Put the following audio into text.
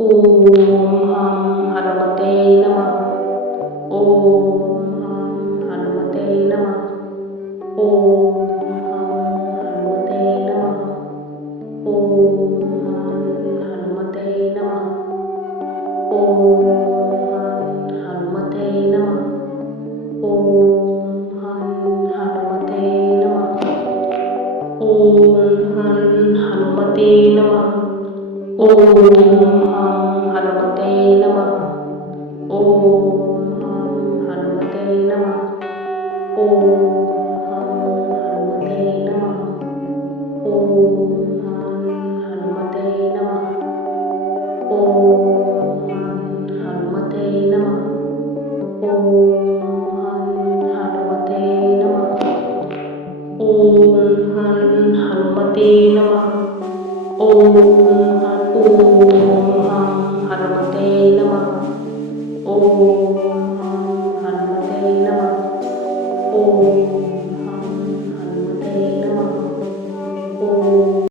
ओम हम हनुमते नमः. ओम हम हनुमते नमः. ओम हम हनुमते नमः. ओम हम हनुमते नमः. ओम हम हनुमते नमः. ओम हम हनुमते नमः. ओम हम हनुमते नमः. ओम हम हनुमते नमः. ओम हम हनुमते नमः. ओम हम हनुमते नमः. ओम हम हनुमते नमः. ओम हम हनुमते नमः. ओम हम हनुमते नमः. ओम हम हनुमते नमः. ओम हम हनुमते नमः. ओम हम हनुमते नमः. ओम